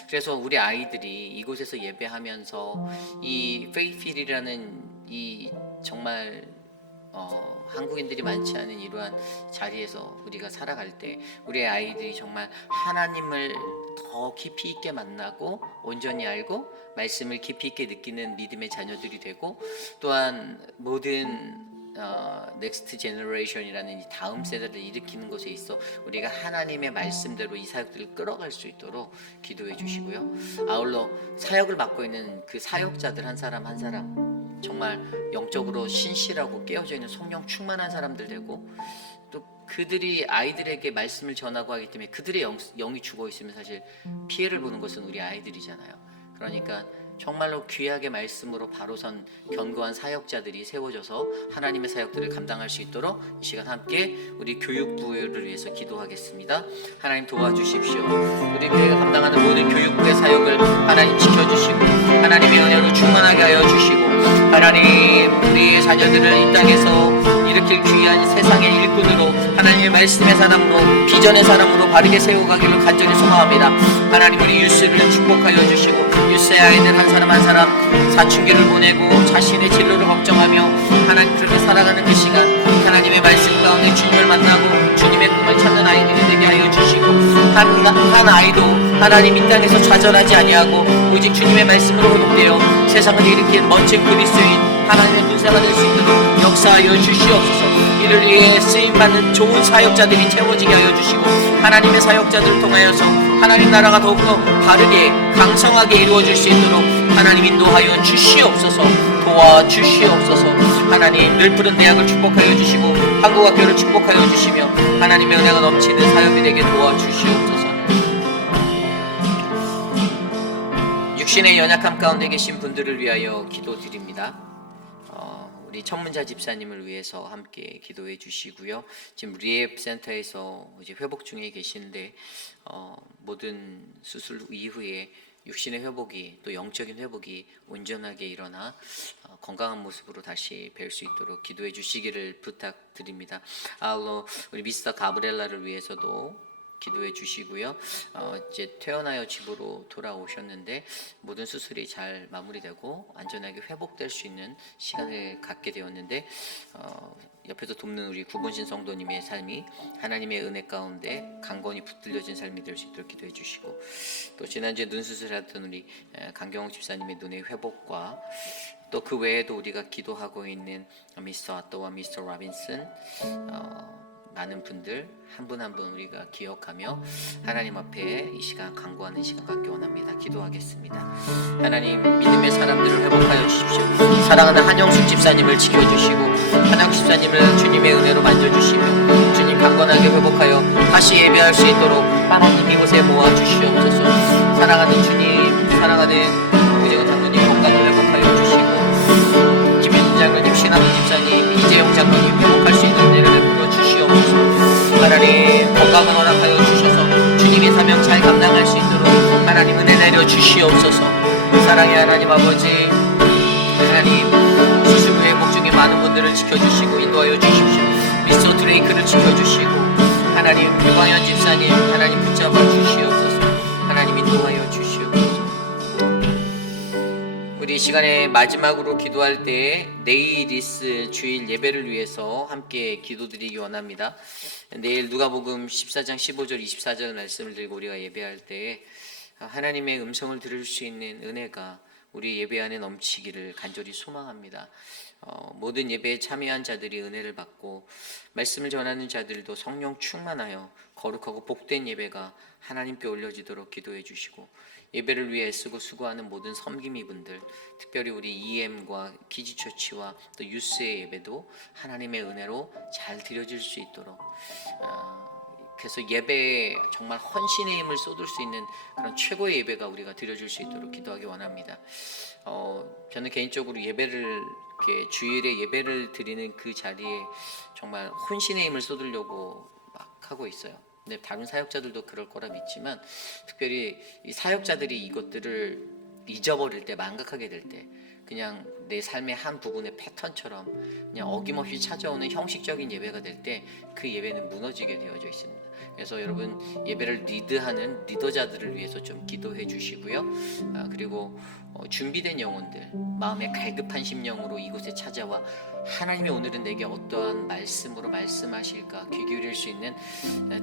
그래서 우리 아이들이 이곳에서 예배하면서 이 페이필이라는 이 정말 한국인들이 많지 않은 이러한 자리에서 우리가 살아갈 때 우리 아이들이 정말 하나님을 더 깊이 있게 만나고 온전히 알고 말씀을 깊이 있게 느끼는 믿음의 자녀들이 되고 또한 모든 넥스트 제너레이션이라는 이 다음 세대를 일으키는 것에 있어 우리가 하나님의 말씀대로 이 사역들을 끌어갈 수 있도록 기도해 주시고요. 아울러 사역을 맡고 있는 그 사역자들 한 사람 한 사람 정말 영적으로 신실하고 깨어져 있는 성령 충만한 사람들 되고 또 그들이 아이들에게 말씀을 전하고 하기 때문에 그들의 영이 죽어 있으면 사실 피해를 보는 것은 우리 아이들이잖아요. 그러니까 정말로 귀하게 말씀으로 바로 선 견고한 사역자들이 세워져서 하나님의 사역들을 감당할 수 있도록 이 시간 함께 우리 교육부를 위해서 기도하겠습니다. 하나님 도와주십시오. 우리 교회가 감당하는 모든 교육부의 사역을 하나님 지켜주시고 하나님의 은혜로 충만하게 하여 주시고 하나님 우리의 자녀들을 이 땅에서 일으킬 귀한 세상의 일꾼으로 하나님의 말씀의 사람으로 비전의 사람으로 바르게 세워가기를 간절히 소망합니다. 하나님 우리 유스를 축복하여 주시고 유스의 아이들 한 사람 한 사람 사춘기를 보내고 자신의 진로를 걱정하며 하나님 그렇게 살아가는 그 시간 하나님의 말씀 가운데 주님을 만나고 주님의 꿈을 찾는 아이들이 되게 하여 주시고 한 아이도 하나님 이 땅에서 좌절하지 아니하고 오직 주님의 말씀으로 회복되어 세상을 일으킨 멋진 그리스도인 하나님의 군사가 될 수 있도록 역사하여 주시옵소서. 이를 위해 쓰임받는 좋은 사역자들이 채워지게 하여 주시고 하나님의 사역자들을 통하여서 하나님 나라가 더욱더 바르게 강성하게 이루어질 수 있도록 하나님 인도하여 주시옵소서. 도와주시옵소서. 하나님 늘푸른 대학을 축복하여 주시고 한국학교를 축복하여 주시며 하나님의 은혜가 넘치는 사역이 되게 도와주시옵소서. 육신의 연약함 가운데 계신 분들을 위하여 기도드립니다. 우리 천문자 집사님을 위해서 함께 기도해 주시고요. 지금 리앱 센터에서 이제 회복 중에 계신데 모든 수술 이후에 육신의 회복이 또 영적인 회복이 온전하게 일어나 건강한 모습으로 다시 뵐 수 있도록 기도해 주시기를 부탁드립니다. 아울러 우리 미스터 가브렐라를 위해서도 기도해 주시고요. 이제 퇴원하여 집으로 돌아오셨는데 모든 수술이 잘 마무리되고 안전하게 회복될 수 있는 시간을 갖게 되었는데 옆에서 돕는 우리 구본신 성도님의 삶이 하나님의 은혜 가운데 강건히 붙들려진 삶이 될 수 있도록 기도해 주시고 또 지난주에 눈 수술했던 우리 강경욱 집사님의 눈의 회복과 또 그 외에도 우리가 기도하고 있는 미스터 아또와 미스터 라빈슨 많은 분들 한 분 한 분 우리가 기억하며 하나님 앞에 이 시간 간구하는 시간 갖기 원합니다. 기도하겠습니다. 하나님 믿음의 사람들을 회복하여 주십시오. 사랑하는 한영숙 집사님을 지켜주시고 한영숙 집사님을 주님의 은혜로 만져주시며 주님 은혜를 강건하게 회복하여 다시 예배할 수 있도록 하나님 이곳에 모아주시옵소서. 사랑하는 주님, 사랑하는 오재근 장로님 건강을 회복하여 주시고, 김현진 장로님, 신학훈 집사님, 이재용 장로님 회복할 수 있는 은혜를 베풀어 주시옵소서. 하나님 건강을 허락하여 주셔서 주님의 사명 잘 감당할 수 있도록 하나님 은혜 내려 주시옵소서. 사랑의 하나님 아버지, 하나님 수술 후 회복 중에 많은 분들을 지켜주시고 인도하여 주십시오. 미스터 드레이크를 지켜주시고 하나님 유광현 집사님 하나님 붙잡아 주시옵소서. 하나님 인도하여 주시옵소서. 우리 이 시간에 마지막으로 기도할 때 네일리스 주일 예배를 위해서 함께 기도드리기 원합니다. 내일 누가복음 14장 15절 24절 말씀을 들고 우리가 예배할 때 하나님의 음성을 들을 수 있는 은혜가 우리 예배 안에 넘치기를 간절히 소망합니다. 모든 예배에 참여한 자들이 은혜를 받고 말씀을 전하는 자들도 성령 충만하여 거룩하고 복된 예배가 하나님께 올려지도록 기도해 주시고, 예배를 위해 애쓰고 수고하는 모든 섬김이 분들, 특별히 우리 EM과 기지처치와 또 유스의 예배도 하나님의 은혜로 잘 드려질 수 있도록, 그래서 예배에 정말 헌신의 힘을 쏟을 수 있는 그런 최고의 예배가 우리가 드려질 수 있도록 기도하기 원합니다. 저는 개인적으로 예배를 이렇게 주일에 예배를 드리는 그 자리에 정말 헌신의 힘을 쏟으려고 막 하고 있어요. 근데 다른 사역자들도 그럴 거라 믿지만, 특별히 이 사역자들이 이것들을 잊어버릴 때, 망각하게 될 때, 그냥 내 삶의 한 부분의 패턴처럼 그냥 어김없이 찾아오는 형식적인 예배가 될 때 그 예배는 무너지게 되어져 있습니다. 그래서 여러분 예배를 리드하는 리더자들을 위해서 좀 기도해 주시고요. 그리고 준비된 영혼들, 마음에 갈급한 심령으로 이곳에 찾아와 하나님이 오늘은 내게 어떠한 말씀으로 말씀하실까 귀 기울일 수 있는,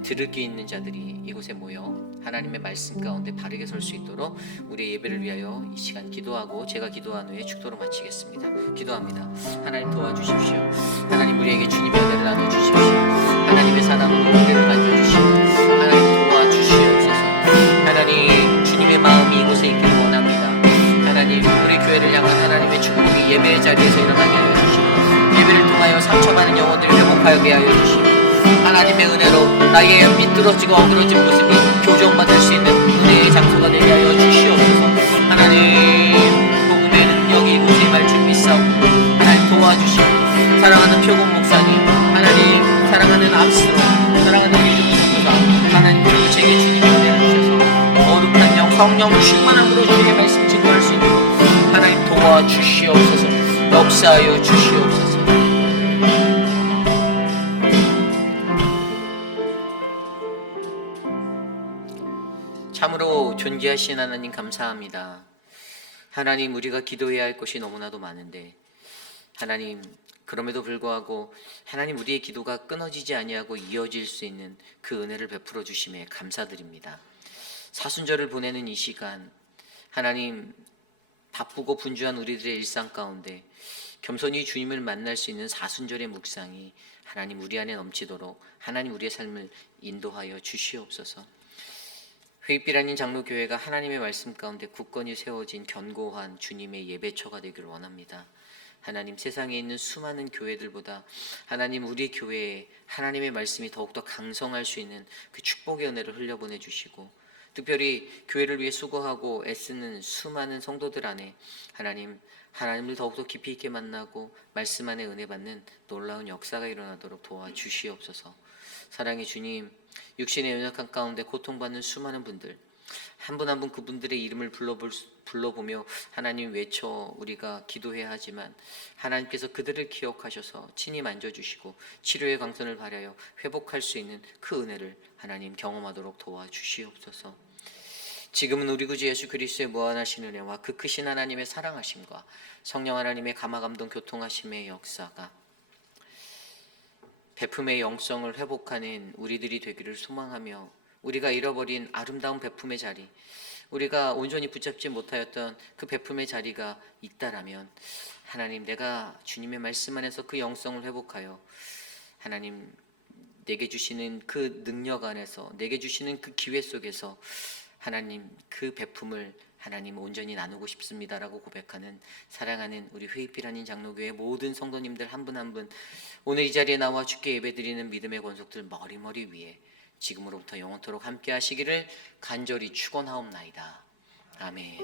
들을 게 있는 자들이 이곳에 모여 하나님의 말씀 가운데 바르게 설 수 있도록 우리의 예배를 위하여 이 시간 기도하고 제가 기도한 후에 축도로 마치겠습니다. 기도합니다. 하나님 도와주십시오. 하나님 우리에게 주님의 은혜를 나눠주십시오. 하나님의 사랑으로 우리를 만져주시고 하나님 도와주시옵소서. 하나님 주님의 마음이 이곳에 있기를 원합니다. 하나님 우리 교회를 향한 하나님의 축복이 예배의 자리에서 일어나게 하여 주시고, 예배를 통하여 상처받은 영혼들을 회복하게 하여 주시고, 하나님의 은혜로 나의 미끄러지고 어그러진 모습이 교정받을 수 있는 은혜의 장소가 되게 하여 주시옵소서. 하나님 복음의 능력이 이곳에 말줄 믿사옵고 하나님 도와주시고, 사랑하는 표공 목사님, 하나님 사랑하는 압스로, 사랑하는 이름 선교사, 하나님 그리고 제게 주님의 은혜를 주셔서 거룩한 영 성령 충만함으로 주의 말씀 증거할 수 있도록 하나님 도와주시옵소서. 역사하여 주시옵소서. 참으로 존귀하신 하나님 감사합니다. 하나님 우리가 기도해야 할 것이 너무나도 많은데, 하나님 그럼에도 불구하고 하나님 우리의 기도가 끊어지지 아니하고 이어질 수 있는 그 은혜를 베풀어 주심에 감사드립니다. 사순절을 보내는 이 시간, 하나님 바쁘고 분주한 우리들의 일상 가운데 겸손히 주님을 만날 수 있는 사순절의 묵상이 하나님 우리 안에 넘치도록 하나님 우리의 삶을 인도하여 주시옵소서. 회입길 아닌 장로교회가 하나님의 말씀 가운데 굳건히 세워진 견고한 주님의 예배처가 되기를 원합니다. 하나님 세상에 있는 수많은 교회들보다 하나님 우리 교회에 하나님의 말씀이 더욱더 강성할 수 있는 그 축복의 은혜를 흘려보내 주시고, 특별히 교회를 위해 수고하고 애쓰는 수많은 성도들 안에 하나님을 더욱더 깊이 있게 만나고 말씀 안에 은혜 받는 놀라운 역사가 일어나도록 도와주시옵소서. 사랑의 주님, 육신의 연약한 가운데 고통받는 수많은 분들, 한 분 한 분 그분들의 이름을 불러보며 하나님 외쳐 우리가 기도해야 하지만, 하나님께서 그들을 기억하셔서 친히 만져주시고 치료의 광선을 발하여 회복할 수 있는 그 은혜를 하나님 경험하도록 도와주시옵소서. 지금은 우리 구주 예수 그리스도의 무한하신 은혜와 그 크신 하나님의 사랑하심과 성령 하나님의 감화감동 교통하심의 역사가 베품의 영성을 회복하는 우리들이 되기를 소망하며, 우리가 잃어버린 아름다운 베품의 자리, 우리가 온전히 붙잡지 못하였던 그 베품의 자리가 있다라면 하나님 내가 주님의 말씀 안에서 그 영성을 회복하여 하나님 내게 주시는 그 능력 안에서, 내게 주시는 그 기회 속에서 하나님 그 베품을 하나님 온전히 나누고 싶습니다라고 고백하는 사랑하는 우리 회의필 장로교회 모든 성도님들 한 분 한 분 오늘 이 자리에 나와 주께 예배드리는 믿음의 권속들 머리머리 위에 지금으로부터 영원토록 함께 하시기를 간절히 축원하옵나이다. 아멘.